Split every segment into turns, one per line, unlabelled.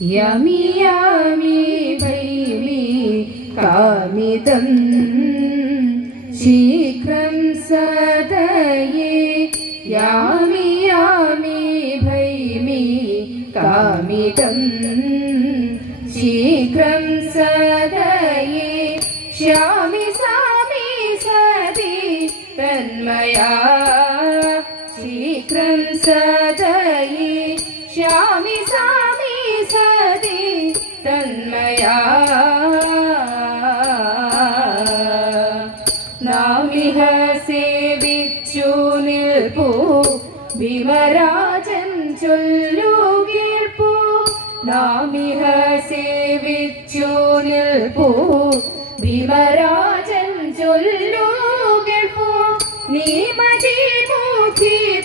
Yummy യമി ഭൈമി കാമിതം. ശീഘ്രം സദയേ യാമി യാമി ഭൈമി കാമിതം. ശീഘ്രം സദയേ ശ്യാമി സാമി സതി തന്മയാ. ശീഘ്രം സദയേ നാമിഹ സേവിച്ചു നിൽപ്പൂ. വിമരാജൻ ചൊല്ലു കേൾപ്പൂ. നാമിഹ സേവിച്ചു നിൽപ്പൂ. വിമരാജൻ ചൊല്ലു കേൾപ്പൂ. നീ മതി മുഖി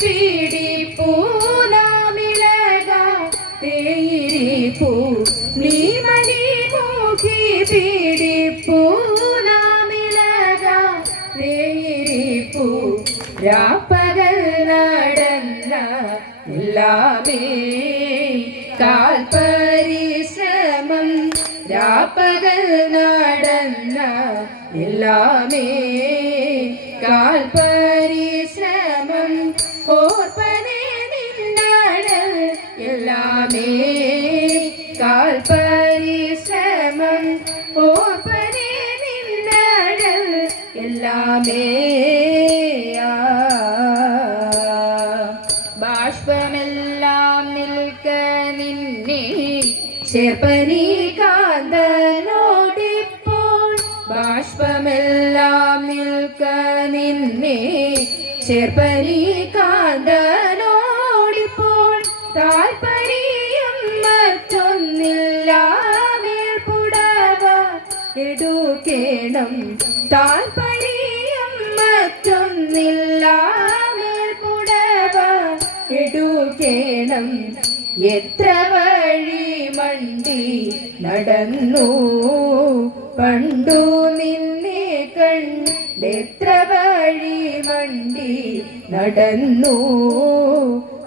കാൽപരിശ്രമം രാപ്പകൽ നടന്ന എല്ലാമേ കാൽപരിശ്രമം ബാഷ്പമെല്ലാം നിൽക്ക നിന്നെ ചേർപ്പനി കാന്തനോടിപ്പോൾ. താൽപര്യം മറ്റൊന്നില്ല എടുക്കേണം. താൽപര്യം മറ്റൊന്നില്ല എടുക്കേണം. എത്ര വഴി മണ്ടി നടന്നു പണ്ടു നിന്നെ കണ്ടെത്ര വഴി വണ്ടി നടന്നു.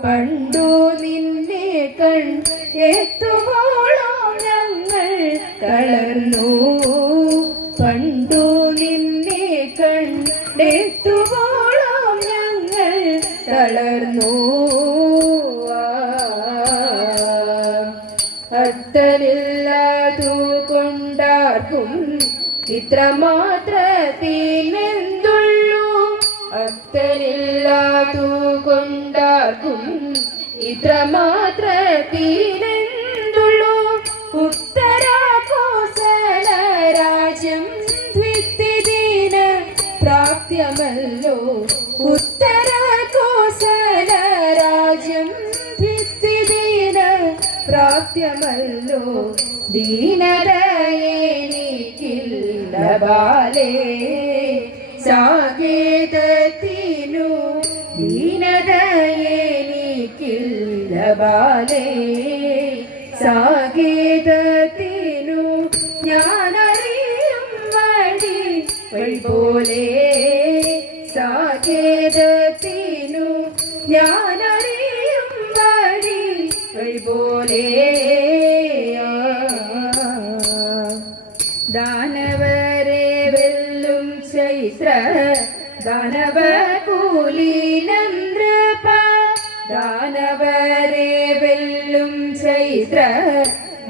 പണ്ടു നിന്നെ കണ്ട് എത്തുമ്പോഴോ ഞങ്ങൾ കളർന്നു പണ്ടു നിന്നെ കണ്ടെത്തുമ്പോഴോ ഞങ്ങൾ തളർന്നു. അത്തലില്ലാതു കൊണ്ടാർക്കും ഇത്രമാത്രത്തിനെന്തുള്ളൂ? അത്തലില്ലാതു കൊണ്ടാർക്കും ഇത്രമാത്രത്തിനെന്തുള്ളൂ? ഉത്തര കോസല രാജ്യം ദ്വിത്തിദീന പ്രാപ്യമല്ലോ. ഉത്തര രാജ്യം ദ്വിത്തിദീന പ്രാപ്യമല്ലോ. ദീനതയെനിക്കില്ല ബാലേ സാകേതത്തിനു ദീനതയെനിക്കില്ല ബാലേ സാകേതത്തിനു ഞാനറിയും വഴി വഴി പോലെ സാകേതത്തിനു ഞാനറിയും വഴി വഴി പോലെ ദാനവ കൂലീനന്ദ്രപ ദാനവരെ വെല്ലും ചൈത്ര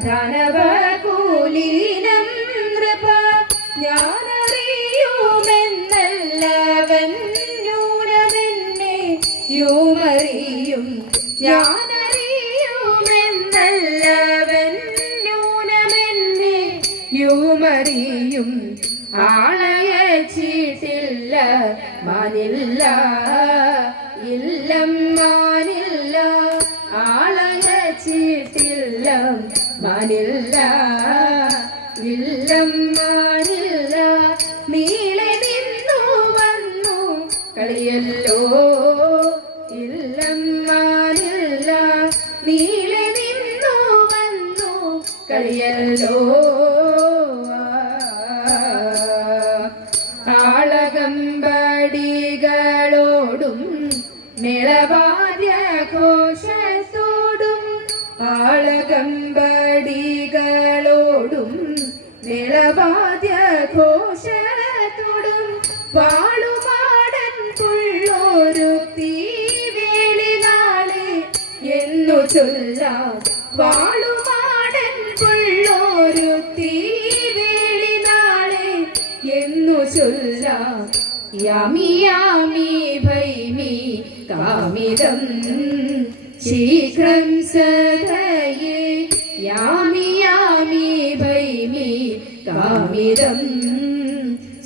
ദാനവ കൂലീനന്ദ്രപ ഞാനറിയുമെന്നല്ലവൻ ന്യൂനമെന്നെ യൂമറിയും ഞാനറിയുമെന്നല്ലവൻ ന്യൂനമെന്നെ യൂമറിയും മാനില്ല ഇല്ലം മാനില്ല ആളയ ചീട്ടില്ല മാനില്ല ഇല്ലം മാനില്ല. നീളെ നിന്നു വന്നു കളിയല്ലോ. ആളകമ്പടികളോടും നിളവാദ്യ ഘോഷത്തോടും ആളകമ്പടികളോടും നിളവാദ്യ ഘോഷത്തോടും വാളുമാടൻ പുള്ളോരു തീവേളി നാളെ എന്നു ചൊല്ലാം. വാളുമാടൻ പുള്ളോരു തീവേളി നാളെ എന്നു ചൊല്ലാം. യാമി യാമി ഭൈമി കാമിതം ശീഘ്രം സദയേ യാമി യാമി ഭൈമി കാമിതം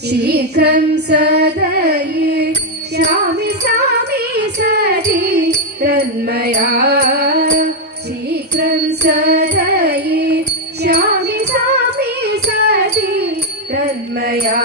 ശീഘ്രം സദയേ ശ്യാമി സാമി സരി തന്മയാ. ശീഘ്രം സദയേ ശ്യാമി സാമി സരി തന്മയാ.